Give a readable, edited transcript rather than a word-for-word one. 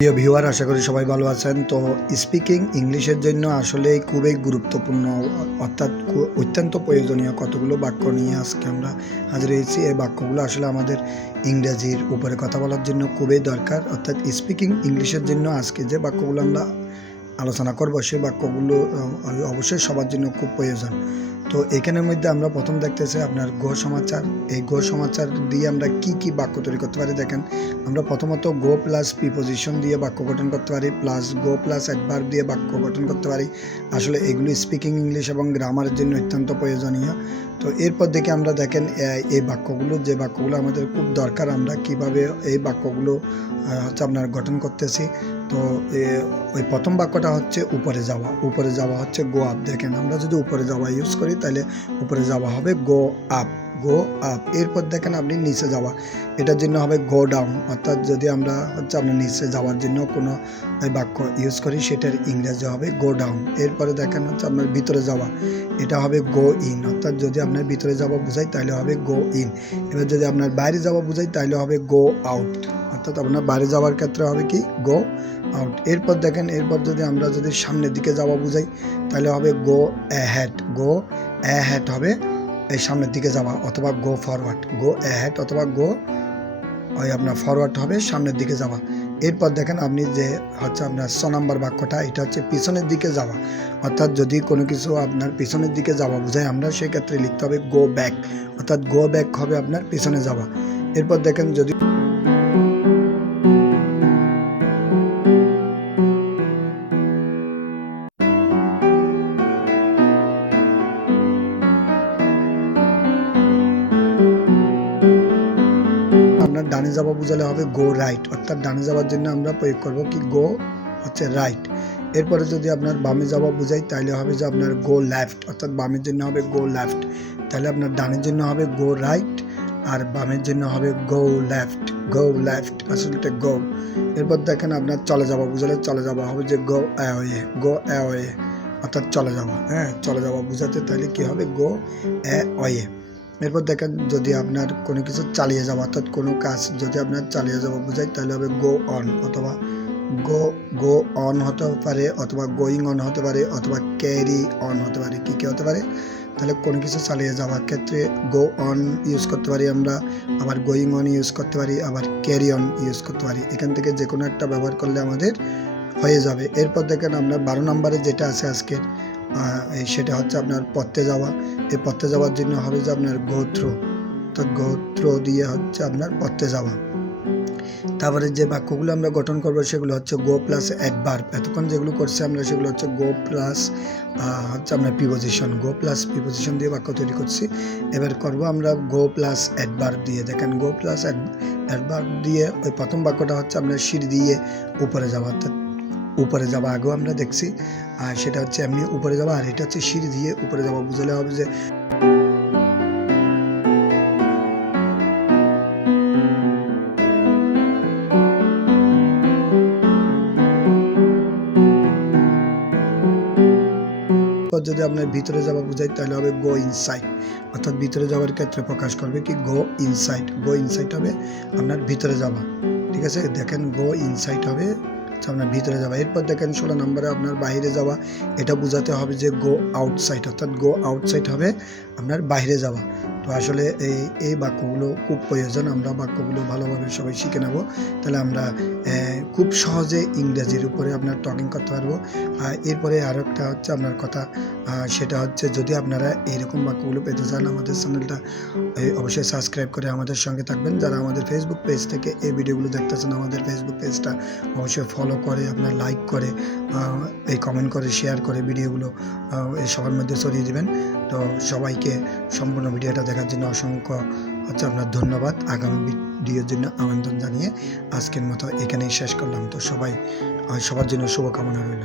প্রিয় ভিউয়ার, আশা করি সবাই ভালো আছেন। তো স্পিকিং ইংলিশের জন্য আসলে খুবই গুরুত্বপূর্ণ, অর্থাৎ অত্যন্ত প্রয়োজনীয় কতগুলো বাক্য নিয়ে আজকে আমরা হাজির হয়েছি। এই বাক্যগুলো আসলে আমাদের ইংরেজির উপরে কথা বলার জন্য খুবই দরকার। অর্থাৎ স্পিকিং ইংলিশের জন্য আজকে যে বাক্যগুলো আমরা আলোচনা করব সেই বাক্যগুলো অবশ্যই সবার জন্য খুব প্রয়োজন। তো এখানের মধ্যে আমরা প্রথম দেখতেছি আপনার গো সমাচার। এই গো সমাচার দিয়ে আমরা কি বাক্য তৈরি করতে পারি দেখেন। আমরা প্রথমত গো প্লাস প্রিপোজিশন দিয়ে বাক্য গঠন করতে পারি, প্লাস গো প্লাস অ্যাডভার্ব দিয়ে বাক্য গঠন করতে পারি। আসলে এগুলো স্পিকিং ইংলিশ এবং গ্রামারের জন্য অত্যন্ত প্রয়োজনীয়। তো এরপর দেখে আমরা দেখেন এই বাক্যগুলো, যে বাক্যগুলো আমাদের খুব দরকার, আমরা কিভাবে এই বাক্যগুলো আপনার গঠন করতেছি। তো ওই প্রথম বাক্যটা হচ্ছে উপরে যাওয়া। উপরে যাওয়া হচ্ছে গো আপ। দেখেন, আমরা যদি উপরে যাওয়া ইউজ করি তাহলে উপরে যাওয়া হবে গো আপ, গো আপ। এরপর দেখেন আপনি নিচে যাওয়া, এটার জন্য হবে গো ডাউন। অর্থাৎ যদি আমরা আপনার নিচে যাওয়ার জন্য কোনো বাক্য ইউজ করি সেটার ইংরেজি হবে গো ডাউন। এরপরে দেখেন আপনার ভিতরে যাওয়া, এটা হবে গো ইন। অর্থাৎ যদি আপনার ভিতরে যাওয়া বোঝাই তাহলে হবে গো ইন। এবার যদি আপনার বাইরে যাওয়া বোঝাই তাহলে হবে গো আউট। অর্থাৎ আপনার বাইরে যাওয়ার ক্ষেত্রে হবে কি গো আউট। এরপর দেখেন, এরপর যদি সামনের দিকে যাওয়া বোঝাই তাহলে হবে গো অ্যাহেড। গো অ্যাহেড হবে এই সামনের দিকে যাওয়া, অথবা গো ফরওয়ার্ড। গো অ্যাহেড অথবা গো আপনার ফরওয়ার্ড হবে সামনের দিকে যাওয়া। এরপর দেখেন আপনি যে আপনার 6 নম্বর বাক্যটা, এটা হচ্ছে পিছনের দিকে যাওয়া। অর্থাৎ যদি কোনো কিছু আপনার পিছনের দিকে যাওয়া বোঝায় আমরা সেক্ষেত্রে লিখতে হবে গো ব্যাক। অর্থাৎ গো ব্যাক হবে আপনার পিছনে যাওয়া। এরপর দেখেন যদি আপনার ডানে যাওয়া বোঝালে হবে গো রাইট। অর্থাৎ ডানে যাওয়ার জন্য আমরা প্রয়োগ করব কি গো হচ্ছে রাইট। এরপরে যদি আপনার বামে যাওয়া বোঝাই তাহলে হবে যে আপনার গো লেফট। অর্থাৎ বামের জন্য হবে গো লেফট। তাহলে আপনার ডানের জন্য হবে গো রাইট আর বামের জন্য হবে গো লেফট। গো লেফট আসলে গো। এরপর দেখেন আপনার চলে যাওয়া বোঝালে চলে যাওয়া হবে যে গো অ্যাওয়ে। গো অ্যাওয়ে অর্থাৎ চলে যাওয়া। চলে যাওয়া বোঝাতে তাহলে কি হবে গো অ্যাওয়ে। এরপর দেখেন যদি আপনার কোনো কিছু চালিয়ে যাওয়া, অর্থাৎ কোনো কাজ যদি আপনার চালিয়ে যাওয়া বোঝায় তাহলে হবে গো অন, অথবা গো অন হতে পারে, অথবা গোয়িং অন হতে পারে, অথবা ক্যারি অন হতে পারে। কি হতে পারে? তাহলে কোনো কিছু চালিয়ে যাওয়ার ক্ষেত্রে গো অন ইউজ করতে পারি আমরা, আবার গোয়িং অন ইউজ করতে পারি, আবার ক্যারি অন ইউজ করতে পারি। এখান থেকে যে কোনো একটা ব্যবহার করলে আমাদের হয়ে যাবে। এরপর দেখেন আপনার 12 নম্বরে যেটা আছে আজকের, সেটা হচ্ছে আপনার পথে যাওয়া। এই পথে যাওয়ার জন্য হবে যে আপনার গো থ্রু। তো গো থ্রু দিয়ে হচ্ছে আপনার পথে যাওয়া। তারপরে যে বাক্যগুলো আমরা গঠন করবো সেগুলো হচ্ছে গো প্লাস অ্যাডভার্ব। এতক্ষণ যেগুলো করছি আমরা সেগুলো হচ্ছে গো প্লাস আপনার প্রিপোজিশন। গো প্লাস প্রিপোজিশন দিয়ে বাক্য তৈরি করছি। এবার করব আমরা গো প্লাস অ্যাডভার্ব দিয়ে। দেখেন, গো প্লাস অ্যাডভার্ব দিয়ে ওই প্রথম বাক্যটা হচ্ছে আপনার সিঁড়ি দিয়ে উপরে যাওয়া। অর্থাৎ উপরে যাওয়া আগেও আমরা দেখছি, আর সেটা হচ্ছে এমনি উপরে যাওয়া, আর এটা হচ্ছে সিঁড়ি দিয়ে উপরে যাওয়া। বুঝলে হবে যে যদি আপনার ভিতরে যাওয়া বোঝায় তাহলে হবে গো ইনসাইড। অর্থাৎ ভিতরে যাওয়ার ক্ষেত্রে প্রকাশ করবে কি গো ইনসাইড। গো ইনসাইড হবে আপনার ভিতরে যাওয়া। ঠিক আছে, দেখেন গো ইনসাইড হবে আপনার ভিতরে যাওয়া। এরপর দেখেন 16 নম্বরে আপনার বাইরে যাওয়া, এটা বোঝাতে হবে যে গো আউটসাইড। অর্থাৎ গো আউটসাইড হবে আপনার বাইরে যাওয়া। তো আসলে এই বাক্যগুলো খুব প্রয়োজন। আমরা বাক্যগুলো ভালোভাবে সবাই শিখে নেব, তাহলে আমরা খুব সহজে ইংরেজির উপরে আপনার টকিং করতে পারবো। এরপরে আরও একটা হচ্ছে আপনার কথা, সেটা হচ্ছে যদি আপনারা এইরকম বাক্যগুলো পেতে চান আমাদের চ্যানেলটা অবশ্যই সাবস্ক্রাইব করে আমাদের সঙ্গে থাকবেন। যারা আমাদের ফেসবুক পেজ থেকে এই ভিডিওগুলো দেখতেছেন আমাদের ফেসবুক পেজটা অবশ্যই ফলো করে, আপনার লাইক করে, এই কমেন্ট করে, শেয়ার করে ভিডিওগুলো এই সবার মধ্যে ছড়িয়ে দেবেন। তো সবাইকে সম্পূর্ণ ভিডিওটা দেখার জন্য অসংখ্য আপনার ধন্যবাদ। আগামী ভিডিওর জন্য আমন্ত্রণ জানিয়ে আজকের মতো এখানেই শেষ করলাম। তো সবার জন্য শুভকামনা রইল।